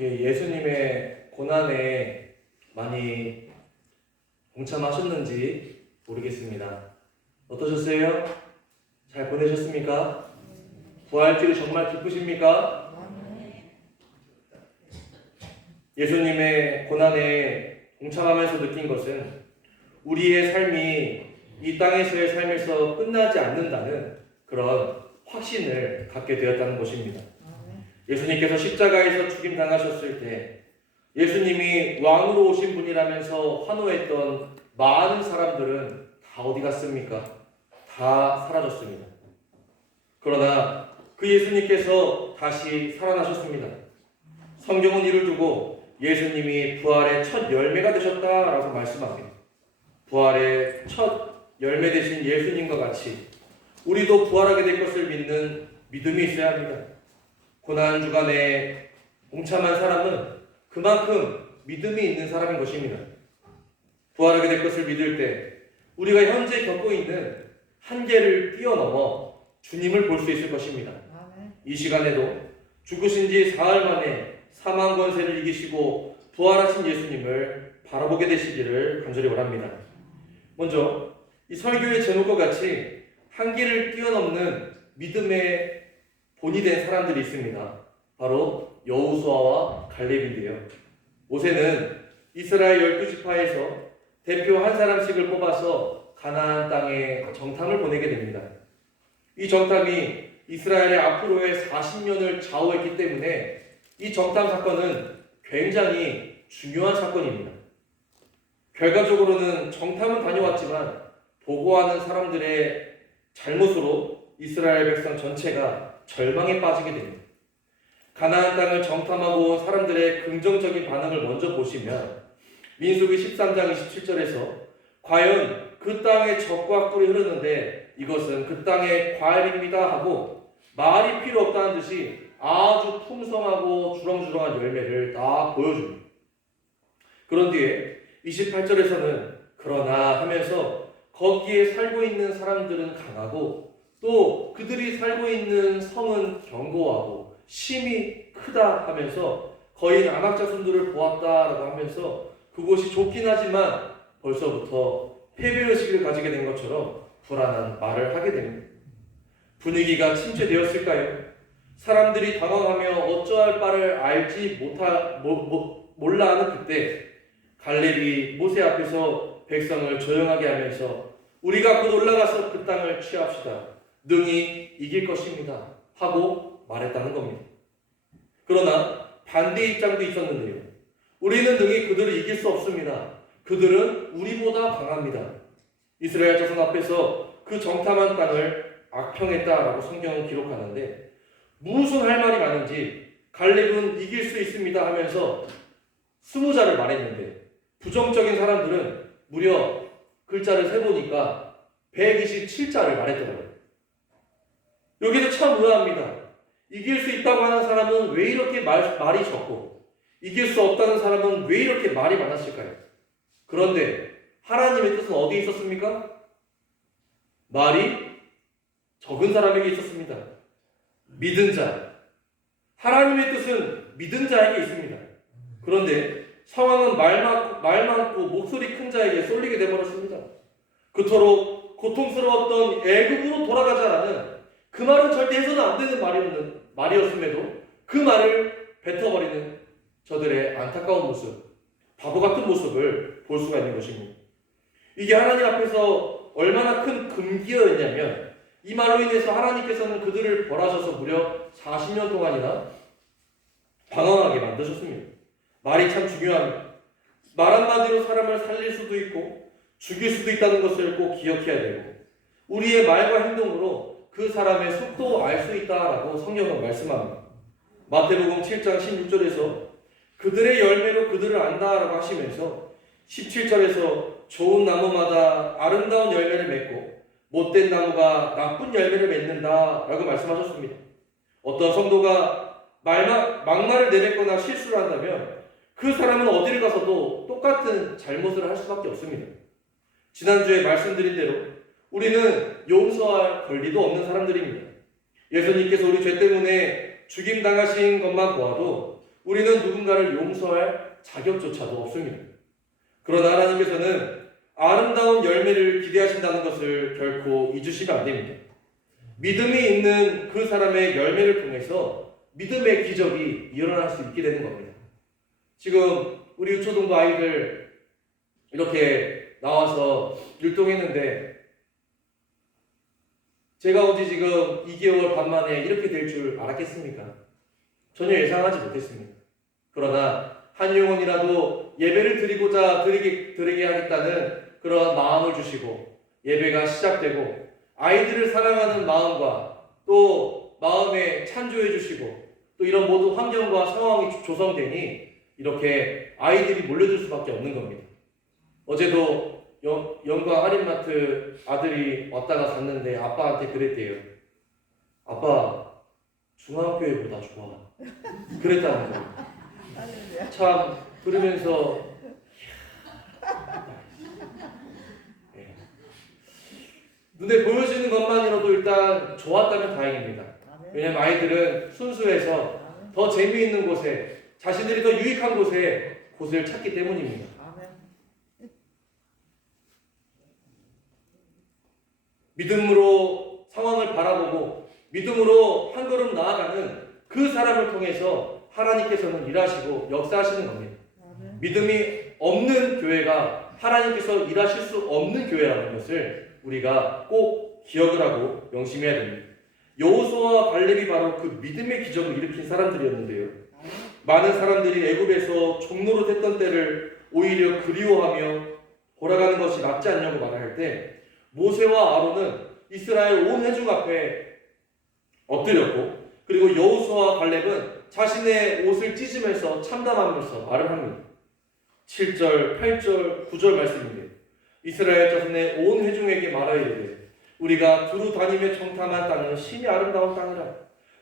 예수님의 고난에 많이 동참하셨는지 모르겠습니다. 어떠셨어요? 잘 보내셨습니까? 부활절이 정말 기쁘십니까? 예수님의 고난에 동참하면서 느낀 것은 우리의 삶이 이 땅에서의 삶에서 끝나지 않는다는 그런 확신을 갖게 되었다는 것입니다. 예수님께서 십자가에서 죽임당하셨을 때 예수님이 왕으로 오신 분이라면서 환호했던 많은 사람들은 다 어디 갔습니까? 다 사라졌습니다. 그러나 그 예수님께서 다시 살아나셨습니다. 성경은 이를 두고 예수님이 부활의 첫 열매가 되셨다라고 말씀합니다. 부활의 첫 열매 되신 예수님과 같이 우리도 부활하게 될 것을 믿는 믿음이 있어야 합니다. 고난 주간에 동참한 사람은 그만큼 믿음이 있는 사람인 것입니다. 부활하게 될 것을 믿을 때 우리가 현재 겪고 있는 한계를 뛰어넘어 주님을 볼 수 있을 것입니다. 이 시간에도 죽으신 지 사흘 만에 사망 권세를 이기시고 부활하신 예수님을 바라보게 되시기를 간절히 원합니다. 먼저 이 설교의 제목과 같이 한계를 뛰어넘는 믿음의 본이 된 사람들이 있습니다. 바로 여호수아와 갈렙인데요. 모세는 이스라엘 12지파에서 대표 한 사람씩을 뽑아서 가나안 땅에 정탐을 보내게 됩니다. 이 정탐이 이스라엘의 앞으로의 40년을 좌우했기 때문에 이 정탐 사건은 굉장히 중요한 사건입니다. 결과적으로는 정탐은 다녀왔지만 보고하는 사람들의 잘못으로 이스라엘 백성 전체가 절망에 빠지게 됩니다. 가나안 땅을 정탐하고 온 사람들의 긍정적인 반응을 먼저 보시면 민수기 13장 27절에서 과연 그 땅에 젖과 꿀이 흐르는데 이것은 그 땅의 과일입니다 하고 말이 필요 없다는 듯이 아주 풍성하고 주렁주렁한 열매를 다 보여줍니다. 그런 뒤에 28절에서는 그러나 하면서 거기에 살고 있는 사람들은 강하고 또 그들이 살고 있는 성은 견고하고 심이 크다 하면서 거인 안악자손들을 보았다라고 하면서 그곳이 좋긴 하지만 벌써부터 패배의식을 가지게 된 것처럼 불안한 말을 하게 됩니다. 분위기가 침체되었을까요? 사람들이 당황하며 어쩌할 바를 알지 몰라 하는 그때 갈렙이 모세 앞에서 백성을 조용하게 하면서 우리가 곧 올라가서 그 땅을 취합시다. 능히 이길 것입니다. 하고 말했다는 겁니다. 그러나 반대 입장도 있었는데요. 우리는 능히 그들을 이길 수 없습니다. 그들은 우리보다 강합니다. 이스라엘 자손 앞에서 그 정탐한 땅을 악평했다라고 성경은 기록하는데 무슨 할 말이 많은지 갈렙은 이길 수 있습니다 하면서 20자를 말했는데 부정적인 사람들은 무려 글자를 세보니까 127자를 말했더라고요. 여기서 참 의아합니다. 이길 수 있다고 하는 사람은 왜 이렇게 말이 적고 이길 수 없다는 사람은 왜 이렇게 말이 많았을까요? 그런데 하나님의 뜻은 어디에 있었습니까? 말이 적은 사람에게 있었습니다. 믿은 자. 하나님의 뜻은 믿은 자에게 있습니다. 그런데 상황은 말 많고 목소리 큰 자에게 쏠리게 되어버렸습니다. 그토록 고통스러웠던 애굽으로 돌아가자라는 그 말은 절대 해서는 안 되는 말이었음에도 그 말을 뱉어버리는 저들의 안타까운 모습, 바보 같은 모습을 볼 수가 있는 것입니다. 이게 하나님 앞에서 얼마나 큰 금기어였냐면 이 말로 인해서 하나님께서는 그들을 벌하셔서 무려 40년 동안이나 방황하게 만드셨습니다. 말이 참 중요합니다. 말 한마디로 사람을 살릴 수도 있고 죽일 수도 있다는 것을 꼭 기억해야 되고 우리의 말과 행동으로 그 사람의 속도 알 수 있다라고 성경은 말씀합니다. 마태복음 7장 16절에서 그들의 열매로 그들을 안다라고 하시면서 17절에서 좋은 나무마다 아름다운 열매를 맺고 못된 나무가 나쁜 열매를 맺는다라고 말씀하셨습니다. 어떤 성도가 막말을 내뱉거나 실수를 한다면 그 사람은 어디를 가서도 똑같은 잘못을 할 수밖에 없습니다. 지난주에 말씀드린 대로 우리는 용서할 권리도 없는 사람들입니다. 예수님께서 우리 죄 때문에 죽임당하신 것만 보아도 우리는 누군가를 용서할 자격조차도 없습니다. 그러나 하나님께서는 아름다운 열매를 기대하신다는 것을 결코 잊으시면 안 됩니다. 믿음이 있는 그 사람의 열매를 통해서 믿음의 기적이 일어날 수 있게 되는 겁니다. 지금 우리 유초동도 아이들 이렇게 나와서 율동했는데 제가 어디 지금 2개월 반 만에 이렇게 될 줄 알았겠습니까? 전혀 예상하지 못했습니다. 그러나 한 영혼이라도 예배를 드리게 하겠다는 그런 마음을 주시고 예배가 시작되고 아이들을 사랑하는 마음과 또 마음에 chan조해 주시고 또 이런 모든 환경과 상황이 조성되니 이렇게 아이들이 몰려들 수밖에 없는 겁니다. 어제도 영광 할인마트 아들이 왔다가 갔는데 아빠한테 그랬대요. 아빠 중앙교회보다 좋아. 그랬다는 거예요. 참 들으면서 눈에 보여지는 것만이라도 일단 좋았다면 다행입니다. 왜냐하면 아이들은 순수해서 더 재미있는 곳에 자신들이 더 유익한 곳을 찾기 때문입니다. 믿음으로 상황을 바라보고 믿음으로 한 걸음 나아가는 그 사람을 통해서 하나님께서는 일하시고 역사하시는 겁니다. 믿음이 없는 교회가 하나님께서 일하실 수 없는 교회라는 것을 우리가 꼭 기억을 하고 명심해야 됩니다. 여호수아와 갈렙이 바로 그 믿음의 기적을 일으킨 사람들이었는데요. 많은 사람들이 애굽에서 종노릇했던 때를 오히려 그리워하며 돌아가는 것이 낫지 않냐고 말할 때 모세와 아론은 이스라엘 온 회중 앞에 엎드렸고 그리고 여호수아와 갈렙은 자신의 옷을 찢으면서 참담하면서 말을 합니다. 7절, 8절, 9절 말씀인데 이스라엘 자손의 온 회중에게 말하이르되 우리가 두루 다니며 청탐한 땅은 심히 아름다운 땅이라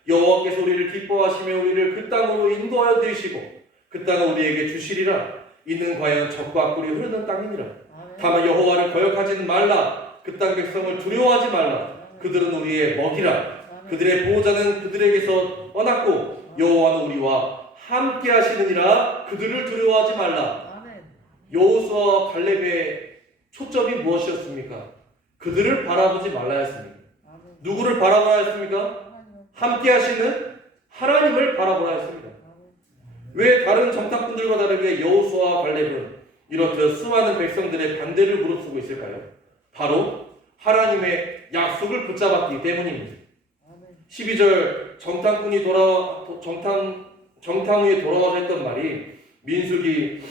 여호와께서 우리를 기뻐하시며 우리를 그 땅으로 인도하여 드리시고 그 땅을 우리에게 주시리라. 이는 과연 젖과 꿀이 흐르는 땅이니라. 다만 여호와를 거역하지는 말라. 그 땅 백성을 두려워하지 말라. 그들은 우리의 먹이라. 그들의 보호자는 그들에게서 떠났고 여호와는 우리와 함께 하시느니라. 그들을 두려워하지 말라. 여호수아와 갈렙의 초점이 무엇이었습니까? 그들을 바라보지 말라 했습니다. 누구를 바라보라 했습니까? 함께 하시는 하나님을 바라보라 했습니다. 왜 다른 정탐꾼들과 다르게 여호수아와 갈렙은 이렇듯 수많은 백성들의 반대를 무릅쓰고 있을까요? 바로 하나님의 약속을 붙잡았기 때문입니다. 12절 정탐 후에 돌아와서 했던 말이 민수기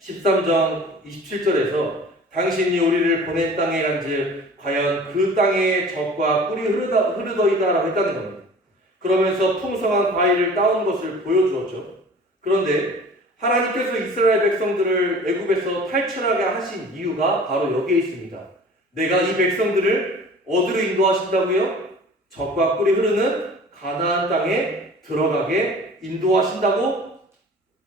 13장 27절에서 당신이 우리를 보낸 땅에 간즉 과연 그 땅에 젖과 꿀이 흐르더이다라고 했다는 겁니다. 그러면서 풍성한 과일을 따온 것을 보여주었죠. 그런데 하나님께서 이스라엘 백성들을 애굽에서 탈출하게 하신 이유가 바로 여기에 있습니다. 내가 이 백성들을 어디로 인도하신다고요? 젖과 꿀이 흐르는 가나안 땅에 들어가게 인도하신다고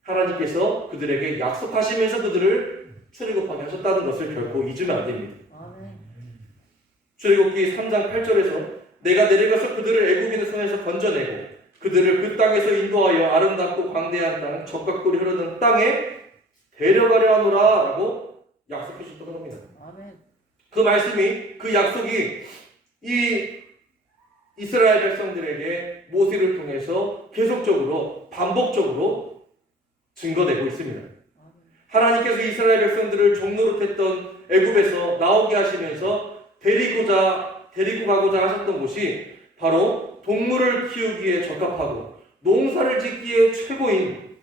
하나님께서 그들에게 약속하시면서 그들을 출애굽하게 하셨다는 것을 결코 잊으면 안 됩니다. 출애굽기 3장 8절에서 내가 내려가서 그들을 애굽인의 손에서 건져내고 그들을 그 땅에서 인도하여 아름답고 광대한 땅, 젖과 꿀이 흐르는 땅에 데려가려 하노라 라고 약속해 주셨던 겁니다. 그 말씀이, 그 약속이 이 이스라엘 백성들에게 모세를 통해서 계속적으로 반복적으로 증거되고 있습니다. 하나님께서 이스라엘 백성들을 종노릇했던 애굽에서 나오게 하시면서 데리고 가고자 하셨던 곳이 바로 동물을 키우기에 적합하고 농사를 짓기에 최고인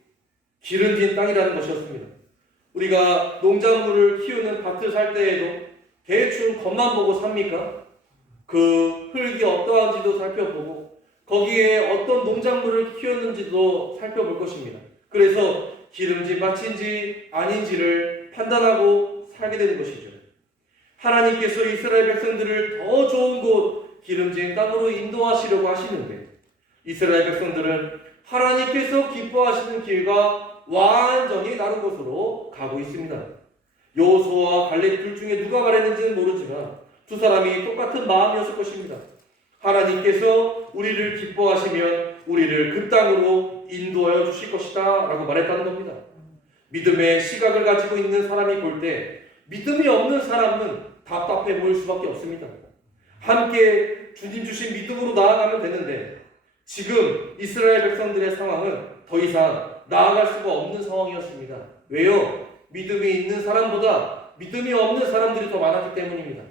기름진 땅이라는 것이었습니다. 우리가 농작물을 키우는 밭을 살 때에도 대충 겉만 보고 삽니까? 그 흙이 어떠한지도 살펴보고 거기에 어떤 농작물을 키웠는지도 살펴볼 것입니다. 그래서 기름진 밭인지 아닌지를 판단하고 살게 되는 것이죠. 하나님께서 이스라엘 백성들을 더 좋은 곳, 기름진 땅으로 인도하시려고 하시는데 이스라엘 백성들은 하나님께서 기뻐하시는 길과 완전히 다른 곳으로 가고 있습니다. 여호수아와 갈렙 둘 중에 누가 말했는지는 모르지만 두 사람이 똑같은 마음이었을 것입니다. 하나님께서 우리를 기뻐하시면 우리를 그 땅으로 인도하여 주실 것이다 라고 말했다는 겁니다. 믿음의 시각을 가지고 있는 사람이 볼 때 믿음이 없는 사람은 답답해 보일 수밖에 없습니다. 함께 주님 주신 믿음으로 나아가면 되는데 지금 이스라엘 백성들의 상황은 더 이상 나아갈 수가 없는 상황이었습니다. 왜요? 믿음이 있는 사람보다 믿음이 없는 사람들이 더 많았기 때문입니다.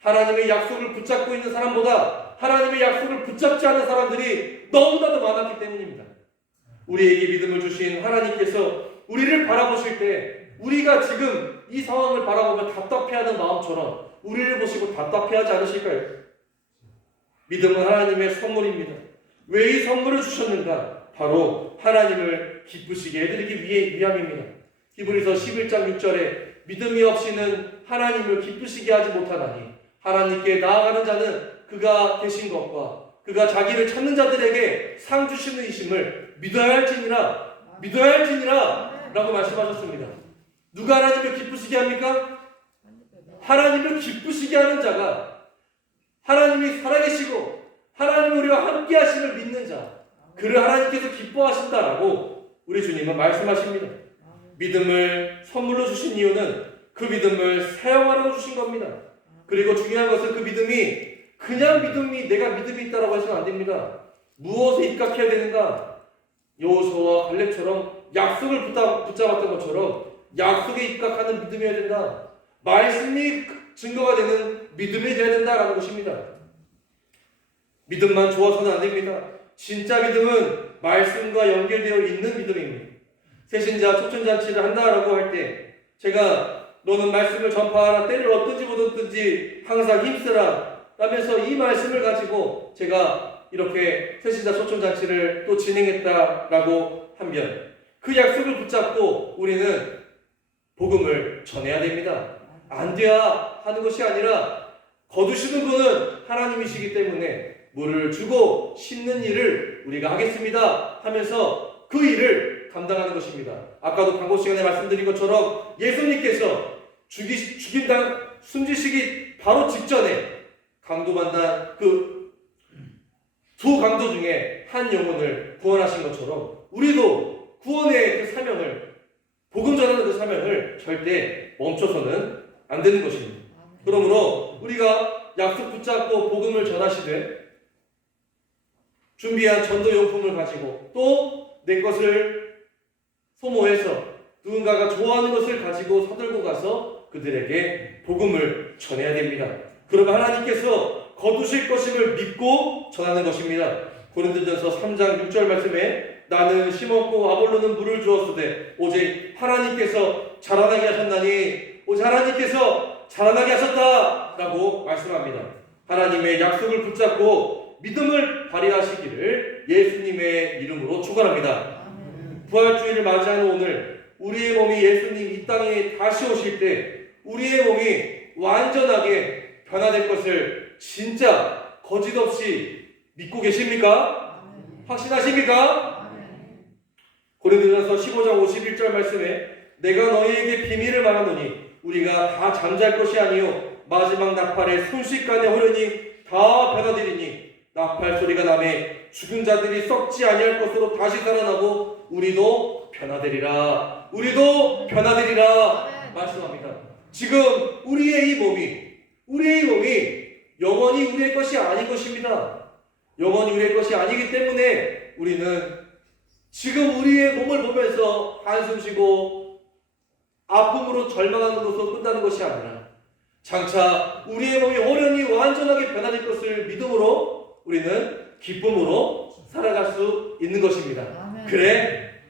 하나님의 약속을 붙잡고 있는 사람보다 하나님의 약속을 붙잡지 않은 사람들이 너무나도 많았기 때문입니다. 우리에게 믿음을 주신 하나님께서 우리를 바라보실 때 우리가 지금 이 상황을 바라보며 답답해하는 마음처럼 우리를 보시고 답답해하지 않으실까요? 믿음은 하나님의 선물입니다. 왜 이 선물을 주셨는가? 바로 하나님을 기쁘시게 해드리기 위함입니다. 히브리서 11장 6절에 믿음이 없이는 하나님을 기쁘시게 하지 못하나니 하나님께 나아가는 자는 그가 계신 것과 그가 자기를 찾는 자들에게 상 주시는 이심을 믿어야 할지니라 라고 말씀하셨습니다. 누가 하나님을 기쁘시게 합니까? 하나님을 기쁘시게 하는 자가 하나님이 살아계시고 하나님이 우리와 함께 하심을 믿는 자, 그를 하나님께서 기뻐하신다라고 우리 주님은 말씀하십니다. 믿음을 선물로 주신 이유는 그 믿음을 사용하라고 주신 겁니다. 그리고 중요한 것은 그 믿음이 그냥 내가 믿음이 있다라고 해서는 안 됩니다. 무엇에 입각해야 되는가? 여호수아와 갈렙처럼 약속을 붙잡았던 것처럼 약속에 입각하는 믿음이어야 된다. 말씀이 증거가 되는 믿음이 되어야 된다라는 것입니다. 믿음만 좋아서는 안 됩니다. 진짜 믿음은 말씀과 연결되어 있는 믿음입니다. 새신자 초청잔치를 한다라고 할 때 제가 너는 말씀을 전파하라, 때를 얻든지 못 얻든지 항상 힘쓰라 라면서 이 말씀을 가지고 제가 이렇게 새신자 초청잔치를 또 진행했다라고 하면 그 약속을 붙잡고 우리는 복음을 전해야 됩니다. 안 돼야 하는 것이 아니라 거두시는 분은 하나님이시기 때문에 물을 주고 심는 일을 우리가 하겠습니다 하면서 그 일을 감당하는 것입니다. 아까도 광고 시간에 말씀드린 것처럼 예수님께서 숨지시기 바로 직전에 강도 만난 그 두 강도 중에 한 영혼을 구원하신 것처럼 우리도 구원의 그 사명을, 복음 전하는 그 사명을 절대 멈춰서는 안 되는 것입니다. 그러므로 우리가 약속 붙잡고 복음을 전하시되 준비한 전도용품을 가지고 또 내 것을 소모해서 누군가가 좋아하는 것을 가지고 서들고 가서 그들에게 복음을 전해야 됩니다. 그러면 하나님께서 거두실 것임을 믿고 전하는 것입니다. 고린도전서 3장 6절 말씀에 나는 심었고 아볼로는 물을 주었으되 오직 하나님께서 자라나게 하셨나니 오직 하나님께서 자라나게 하셨다라고 말씀합니다. 하나님의 약속을 붙잡고 믿음을 발휘하시기를 예수님의 이름으로 축원합니다. 부활주의를 맞이하는 오늘 우리의 몸이 예수님 이 땅에 다시 오실 때 우리의 몸이 완전하게 변화될 것을 진짜 거짓없이 믿고 계십니까? 확신하십니까? 고린도전서 15장 51절 말씀에 내가 너희에게 비밀을 말하노니 우리가 다 잠잘 것이 아니요 마지막 나팔에 순식간에 호련히 다 변화되리니 나팔 소리가 나매 죽은 자들이 썩지 아니할 것으로 다시 살아나고 우리도 변화되리라 말씀합니다. 지금 우리의 이 몸이 영원히 우리의 것이 아닌 것입니다. 영원히 우리의 것이 아니기 때문에 우리는 지금 우리의 몸을 보면서 한숨 쉬고 아픔으로 절망하는 것으로 끝나는 것이 아니라 장차 우리의 몸이 호련히 완전하게 변화될 것을 믿음으로 우리는 기쁨으로 살아갈 수 있는 것입니다. 아멘. 그래,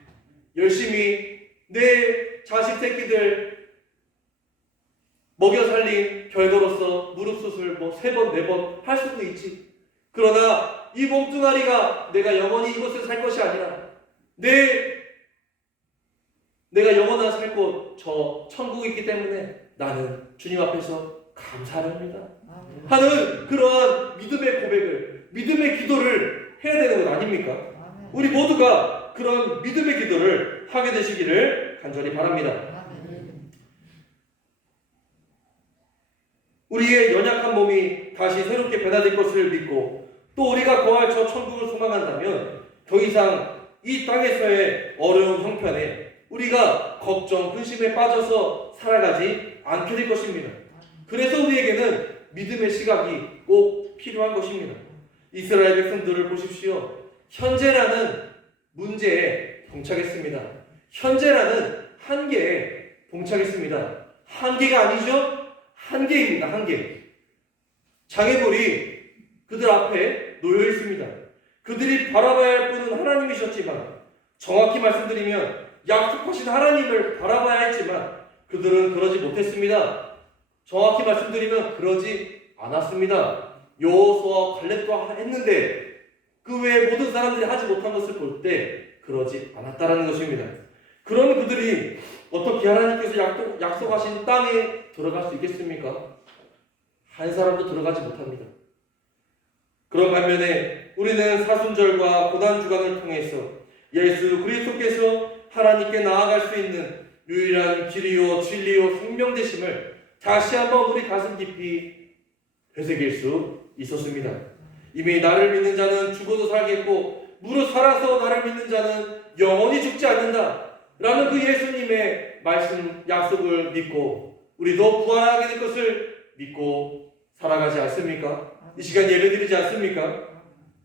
열심히 내 자식 새끼들 먹여 살린 결과로서 무릎 수술 3번, 4번 할 수도 있지. 그러나 이 몸뚱아리가 내가 영원히 이곳에 살 것이 아니라 내가 영원한 살 곳 저 천국이 있기 때문에 나는 주님 앞에서 감사합니다 하는 그러한 믿음의 고백을, 믿음의 기도를 해야 되는 것 아닙니까? 우리 모두가 그런 믿음의 기도를 하게 되시기를 간절히 바랍니다. 우리의 연약한 몸이 다시 새롭게 변화될 것을 믿고 또 우리가 거할 저 천국을 소망한다면 더 이상 이 땅에서의 어려운 형편에 우리가 걱정, 근심에 빠져서 살아가지 않게 될 것입니다. 그래서 우리에게는 믿음의 시각이 꼭 필요한 것입니다. 이스라엘 백성들을 보십시오. 현재라는 문제에 봉착했습니다. 현재라는 한계에 봉착했습니다. 한계가 아니죠? 한계입니다. 한계. 장애물이 그들 앞에 놓여 있습니다. 그들이 바라봐야 할 분은 하나님이셨지만, 정확히 말씀드리면 약속하신 하나님을 바라봐야 했지만 그들은 그러지 못했습니다. 정확히 말씀드리면 그러지 않았습니다. 여호수아와 갈렙도 했는데 그 외에 모든 사람들이 하지 못한 것을 볼 때 그러지 않았다라는 것입니다. 그런 그들이 어떻게 하나님께서 약속하신 땅에 들어갈 수 있겠습니까? 한 사람도 들어가지 못합니다. 그런 반면에 우리는 사순절과 고난주간을 통해서 예수 그리스도께서 하나님께 나아갈 수 있는 유일한 길이요 진리요 생명 되심을 다시 한번 우리 가슴 깊이 되새길 수 있었습니다. 이미 나를 믿는 자는 죽어도 살겠고 무릇 살아서 나를 믿는 자는 영원히 죽지 않는다 라는 그 예수님의 말씀 약속을 믿고 우리도 부활하게 될 것을 믿고 살아가지 않습니까? 이 시간 예배드리지 않습니까?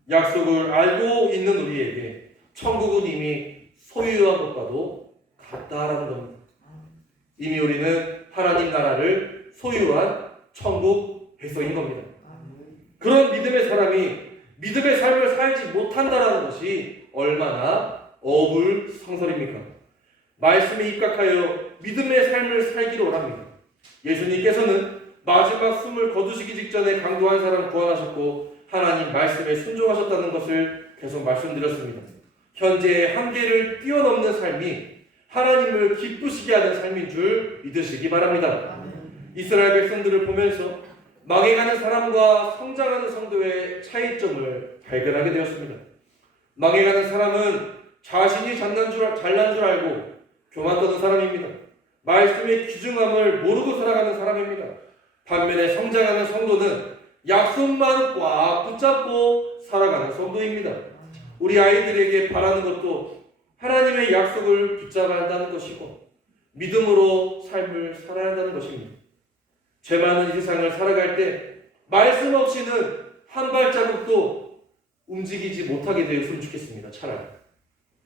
약속을 알고 있는 우리에게 천국은 이미 소유한 것과도 같다라는 겁니다. 이미 우리는 하나님 나라를 소유한 천국 백성인 겁니다. 그런 믿음의 사람이 믿음의 삶을 살지 못한다라는 것이 얼마나 어불성설입니까? 말씀에 입각하여 믿음의 삶을 살기를 원합니다. 예수님께서는 마지막 숨을 거두시기 직전에 강도 한 사람 구원하셨고 하나님 말씀에 순종하셨다는 것을 계속 말씀드렸습니다. 현재의 한계를 뛰어넘는 삶이 하나님을 기쁘시게 하는 삶인 줄 믿으시기 바랍니다. 이스라엘 백성들을 보면서 망해가는 사람과 성장하는 성도의 차이점을 발견하게 되었습니다. 망해가는 사람은 자신이 잘난 줄 알고 교만 떠는 사람입니다. 말씀의 귀중함을 모르고 살아가는 사람입니다. 반면에 성장하는 성도는 약속만 꽉 붙잡고 살아가는 성도입니다. 우리 아이들에게 바라는 것도 하나님의 약속을 붙잡아야 한다는 것이고 믿음으로 삶을 살아야 한다는 것입니다. 죄 많은 이 세상을 살아갈 때 말씀 없이는 한 발자국도 움직이지 못하게 되었으면 좋겠습니다. 차라리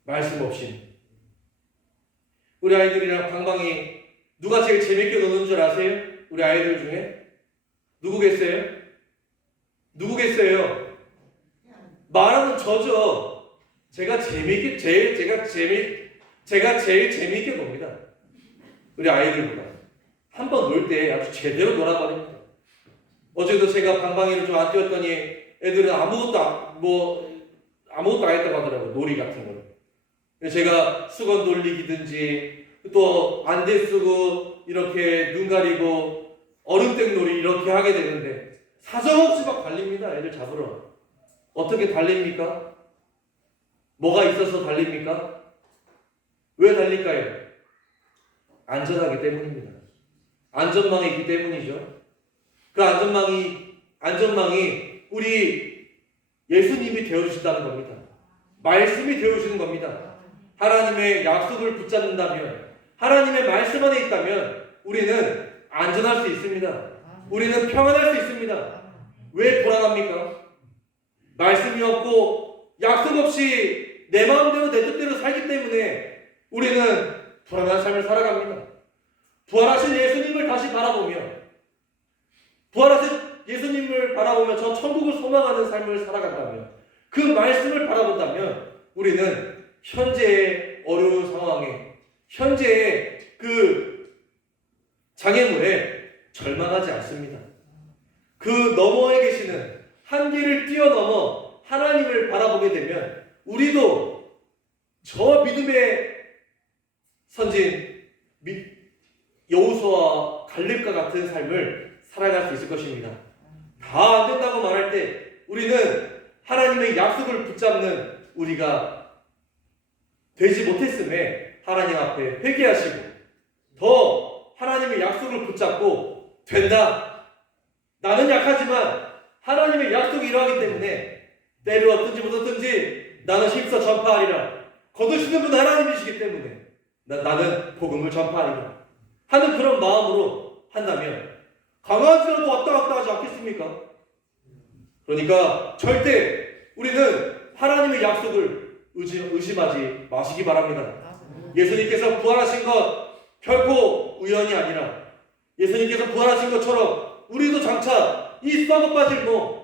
말씀 없이는. 우리 아이들이랑 방방이 누가 제일 재밌게 노는 줄 아세요? 우리 아이들 중에? 누구겠어요? 누구겠어요? 말하는 저죠. 제가 제일 재밌게 놉니다. 우리 아이들보다. 한번 놀 때 아주 제대로 놀아버립니다. 어제도 제가 방방이를 좀 안 띄웠더니 애들은 아무것도 안 했다고 하더라고요. 놀이 같은 거를. 제가 수건 돌리기든지 또 안대 쓰고 이렇게 눈 가리고 얼음땡 놀이 이렇게 하게 되는데 사정없이 막 달립니다. 애들 잡으러. 어떻게 달립니까? 뭐가 있어서 달립니까? 왜 달릴까요? 안전하기 때문입니다. 안전망이 있기 때문이죠. 그 안전망이 우리 예수님이 되어주신다는 겁니다. 말씀이 되어주시는 겁니다. 하나님의 약속을 붙잡는다면, 하나님의 말씀 안에 있다면 우리는 안전할 수 있습니다. 우리는 평안할 수 있습니다. 왜 불안합니까? 말씀이 없고 약속 없이 내 마음대로 내 뜻대로 살기 때문에 우리는 불안한 삶을 살아갑니다. 부활하신 예수님을 다시 바라보며 저 천국을 소망하는 삶을 살아간다면, 그 말씀을 바라본다면 우리는 현재의 어려운 상황에, 현재의 그 장애물에 절망하지 않습니다. 그 너머에 계시는 한계를 뛰어넘어 하나님을 바라보게 되면 우리도 저 믿음의 선진 여호수아와 갈렙과 같은 삶을 살아갈 수 있을 것입니다. 다 안 된다고 말할 때 우리는 하나님의 약속을 붙잡는 우리가 되지 못했음에 하나님 앞에 회개하시고 더 하나님의 약속을 붙잡고 된다. 나는 약하지만 하나님의 약속이 일어나기 때문에 때를 어떤지 못했든지 나는 힘써 전파하리라. 거두시는 분 하나님이시기 때문에 나는 복음을 전파하리라 하는 그런 마음으로 한다면 강아지라도 왔다 갔다 하지 않겠습니까? 그러니까 절대 우리는 하나님의 약속을 의심하지 마시기 바랍니다. 예수님께서 부활하신 것 결코 우연이 아니라 예수님께서 부활하신 것처럼 우리도 장차 이 썩어 빠질 몸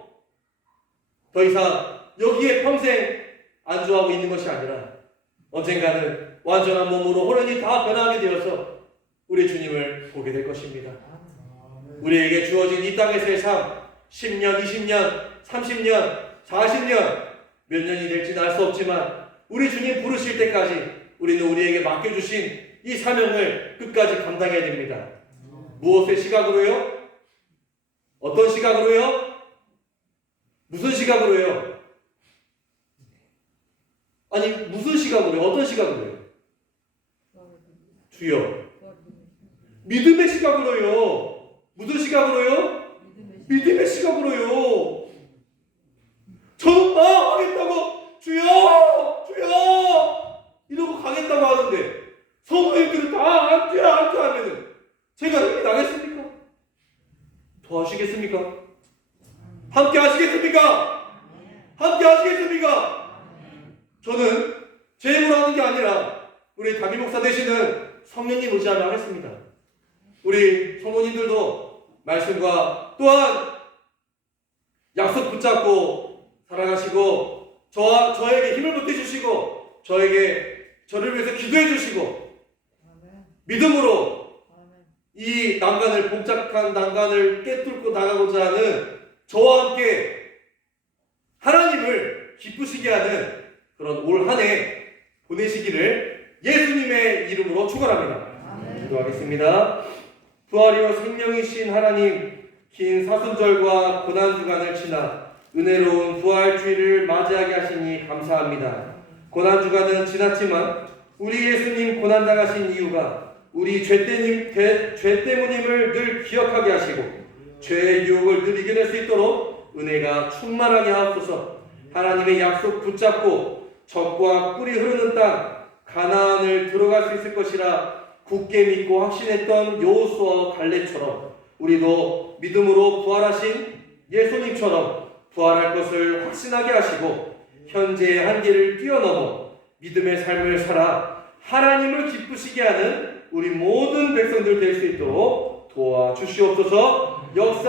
더 이상 여기에 평생 안주하고 있는 것이 아니라 언젠가는 완전한 몸으로 호련히 다 변화하게 되어서 우리 주님을 보게 될 것입니다. 우리에게 주어진 이 땅에서의 삶 10년, 20년, 30년, 40년 몇 년이 될지는 알 수 없지만 우리 주님 부르실 때까지 우리는 우리에게 맡겨주신 이 사명을 끝까지 감당해야 됩니다. 무엇의 시각으로요? 어떤 시각으로요? 무슨 시각으로요? 아니 무슨 시각으로요? 어떤 시각으로요? 주여 믿음의 시각으로요. 무슨 시각으로요? 믿음의 시각으로요. 저는 하겠다고 주여 이러고 가겠다고 하는데 성도님들은 다 안 돼 하면은 제가 힘이 나겠습니까? 도와주시겠습니까? 함께 하시겠습니까? 함께 하시겠습니까? 저는 제 힘으로 하는 게 아니라 우리 담임 목사 되시는 성령님 의지하며 하겠습니다. 우리 성도님들도 말씀과 또한 약속 붙잡고 살아가시고 저에게 힘을 보태주시고 저를 위해서 기도해 주시고 믿음으로 이 난간을 복잡한 난간을 깨뚫고 나가고자 하는 저와 함께 하나님을 기쁘시게 하는 그런 올 한 해 보내시기를 예수님의 이름으로 축원합니다. 기도하겠습니다. 부활이요 생명이신 하나님, 긴 사순절과 고난주간을 지나 은혜로운 부활주일을 맞이하게 하시니 감사합니다. 고난주간은 지났지만 우리 예수님 고난당하신 이유가 우리 죄 때문임을 늘 기억하게 하시고 죄의 유혹을 늘 이겨낼 수 있도록 은혜가 충만하게 하옵소서. 하나님의 약속 붙잡고 적과 꿀이 흐르는 땅 가나안을 들어갈 수 있을 것이라 굳게 믿고 확신했던 여호수아와 갈렙처럼 우리도 믿음으로 부활하신 예수님처럼 부활할 것을 확신하게 하시고 현재의 한계를 뛰어넘어 믿음의 삶을 살아 하나님을 기쁘시게 하는 우리 모든 백성들 될 수 있도록 도와주시옵소서. 역사